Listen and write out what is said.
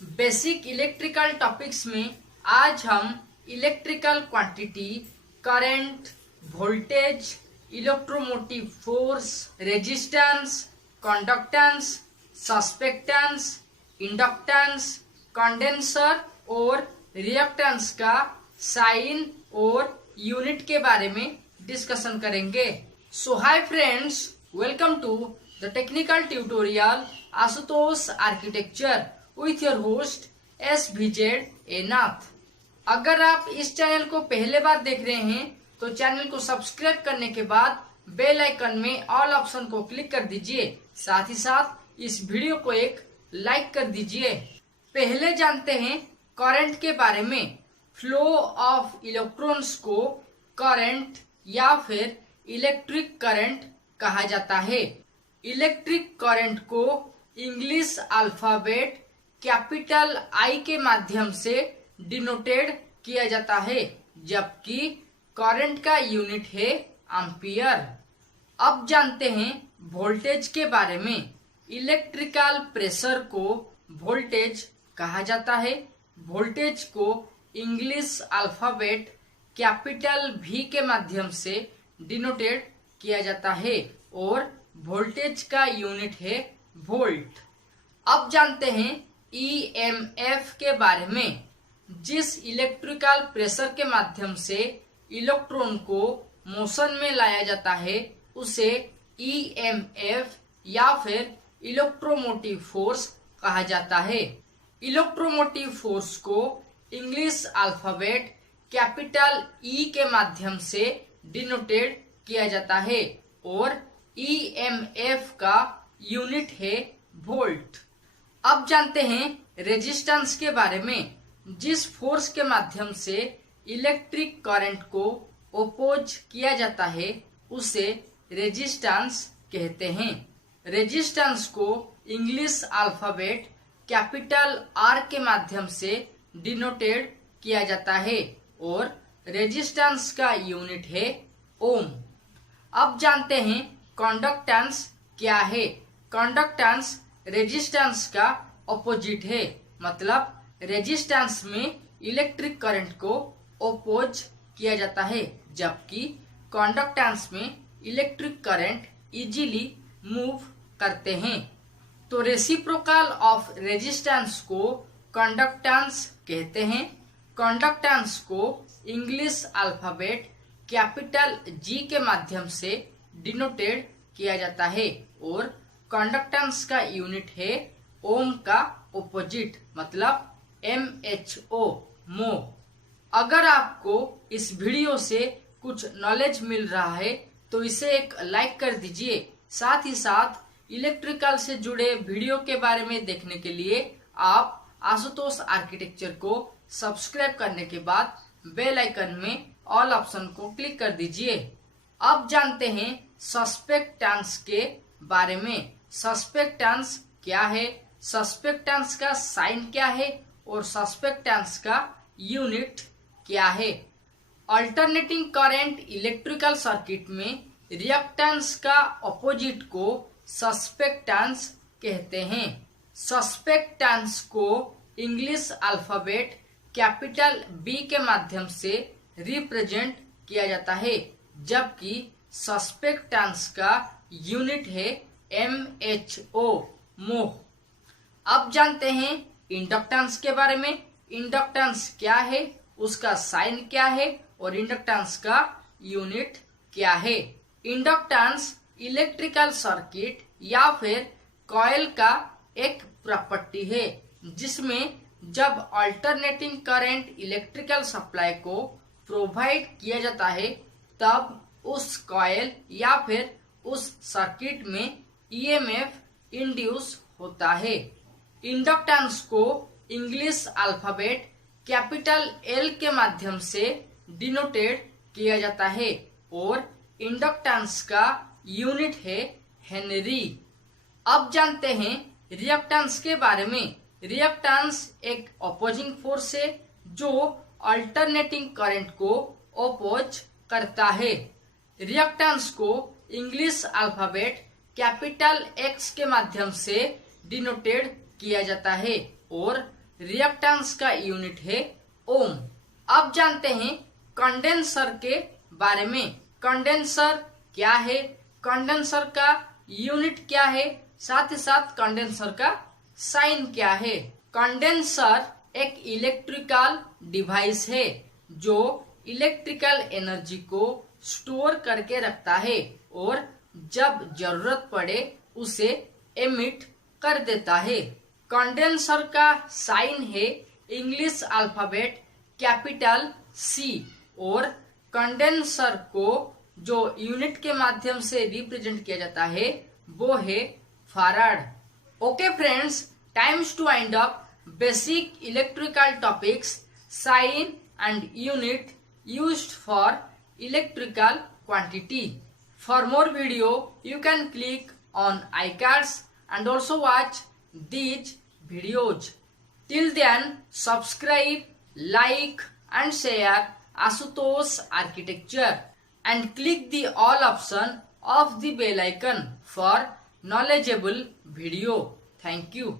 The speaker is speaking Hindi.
बेसिक इलेक्ट्रिकल टॉपिक्स में आज हम electrical quantity, current, voltage, electromotive force, resistance, conductance, susceptance, inductance, condenser और रिएक्टेंस का साइन और यूनिट के बारे में डिस्कशन करेंगे। So hi friends, welcome to the technical tutorial Ashutosh architecture with your host SVZ Nath. अगर आप इस चैनल को पहले बार देख रहे हैं तो चैनल को सब्सक्राइब करने के बाद बेल आइकन में ऑल ऑप्शन को क्लिक कर दीजिए। साथ ही साथ इस वीडियो को एक लाइक कर दीजिए। पहले जानते हैं करंट के बारे में। फ्लो ऑफ इलेक्ट्रॉन्स को करंट या फिर इलेक्ट्रिक करंट कहा जाता है। इलेक्ट्रिक करंट को इंग्लिश अल्फाबेट कैपिटल I के माध्यम से डिनोटेड किया जाता है, जबकि करंट का यूनिट है एम्पियर। अब जानते हैं वोल्टेज के बारे में। इलेक्ट्रिकल प्रेशर को वोल्टेज कहा जाता है। वोल्टेज को इंग्लिश अल्फाबेट कैपिटल V के माध्यम से डिनोटेड किया जाता है और वोल्टेज का यूनिट है वोल्ट। अब जानते हैं EMF के बारे में। जिस इलेक्ट्रिकल प्रेशर के माध्यम से इलेक्ट्रॉन को मोशन में लाया जाता है उसे EMF या फिर इलेक्ट्रोमोटिव फोर्स कहा जाता है। इलेक्ट्रोमोटिव फोर्स को इंग्लिश अल्फाबेट कैपिटल E के माध्यम से डिनोटेड किया जाता है और EMF का यूनिट है वोल्ट। अब जानते हैं रेजिस्टेंस के बारे में। जिस फोर्स के माध्यम से इलेक्ट्रिक करंट को ओपोज किया जाता है उसे रेजिस्टेंस कहते हैं। रेजिस्टेंस को इंग्लिश अल्फाबेट कैपिटल R के माध्यम से डिनोटेड किया जाता है और रेजिस्टेंस का यूनिट है ओम। अब जानते हैं कंडक्टेंस क्या है। कंडक्टेंस रेजिस्टेंस का ऑपोजिट है, मतलब रेजिस्टेंस में इलेक्ट्रिक करंट को ओपोज किया जाता है, जबकि कंडक्टेंस में इलेक्ट्रिक करंट इजीली मूव करते हैं। तो रेसिप्रोकल ऑफ रेजिस्टेंस को कंडक्टेंस कहते हैं। कंडक्टेंस को इंग्लिश अल्फाबेट कैपिटल G के माध्यम से डिनोटेड किया जाता है और कंडक्टेंस का यूनिट है ओम का ऑपोजिट, मतलब MHO, मो। अगर आपको इस वीडियो से कुछ नॉलेज मिल रहा है तो इसे एक लाइक कर दीजिए। साथ ही साथ इलेक्ट्रिकल से जुड़े वीडियो के बारे में देखने के लिए आप आशुतोष आर्किटेक्चर को सब्सक्राइब करने के बाद बेल आइकन में ऑल ऑप्शन को क्लिक कर दीजिए। अब जानते हैं सस्पेक्टेंस के बारे में। सस्पेक्टेंस क्या है, सस्पेक्टेंस का साइन क्या है और सस्पेक्टेंस का यूनिट क्या है। अल्टरनेटिंग करंट इलेक्ट्रिकल सर्किट में रिएक्टेंस का ऑपोजिट को सस्पेक्टेंस कहते हैं। सस्पेक्टेंस को इंग्लिश अल्फाबेट कैपिटल B के माध्यम से रिप्रेजेंट किया जाता है, जबकि सस्पेक्टेंस का यूनिट है MHO, मोह। अब जानते हैं इंडक्टेंस के बारे में। इंडक्टेंस क्या है, उसका साइन क्या है और इंडक्टेंस का यूनिट क्या है। इंडक्टेंस इलेक्ट्रिकल सर्किट या फिर कॉइल का एक प्रॉपर्टी है जिसमें जब अल्टरनेटिंग करंट इलेक्ट्रिकल सप्लाई को प्रोवाइड किया जाता है तब उस कॉइल या फिर उस सर्किट में EMF इंड्यूस होता है। इंडक्टेंस को इंग्लिश अल्फाबेट कैपिटल L के माध्यम से डिनोटेड किया जाता है और इंडक्टेंस का यूनिट है हेनरी। अब जानते हैं रिएक्टेंस के बारे में। रिएक्टेंस एक अपोजिंग फोर्स है जो अल्टरनेटिंग करंट को ओपोज करता है। रिएक्टेंस को इंग्लिश अल्फाबेट कैपिटल X के माध्यम से डिनोटेड किया जाता है और रिएक्टेंस का यूनिट है ओम। अब जानते हैं कंडेंसर के बारे में। कंडेंसर क्या है, कंडेंसर का यूनिट क्या है, साथ ही साथ कंडेंसर का साइन क्या है। कंडेंसर एक इलेक्ट्रिकल डिवाइस है जो इलेक्ट्रिकल एनर्जी को स्टोर करके रखता है और जब जरूरत पड़े उसे एमिट कर देता है। कंडेंसर का साइन है इंग्लिश अल्फाबेट कैपिटल सी और कंडेंसर को जो यूनिट के माध्यम से रिप्रेजेंट किया जाता है वो है farad. Okay friends, times to wind up basic electrical topics, sign and unit used for electrical quantity. For more video, you can click on iCards and also watch these videos. Till then, subscribe, like and share Ashutosh Architecture and click the all option of the bell icon for knowledgeable video. Thank you.